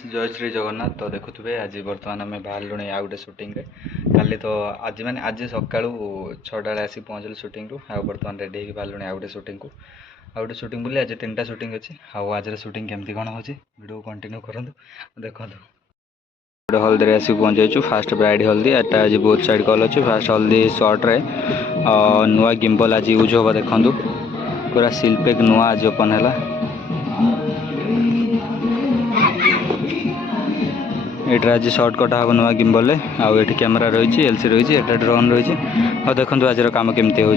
जय श्री जगन्नाथ। तो देखुए आज बर्तमान आम बाहर आउ गोटे सुटिंग काली तो आज मैंने आज सका 6टा आसी पहुँचल सुटिंग आ बर्तमान रेडी होगी बाहर आउ गोटे सुटिंग को आउ गोटे सुटिंग बोली आज 3टा सुटिंग अच्छी आज सुटिंग केमती कौन हो वीडियो कंटिन्यू करूँ देखो गोटे हल्दी आसिक पहुँची फास्ट ब्राइड हल्दी एटा आज बहुत साइड कल अच्छे फास्ट हल्दी सर्ट्रे नुआ गिम्बल आज यूज हम देखूँ पूरा सिल्पेक नुआ आज ओपन है ये आज सर्ट कटा हम नुआ गिम्बल आउ ये कैमेरा रही एलसी रही ड्रोन रही देखो आज काम केमती हो।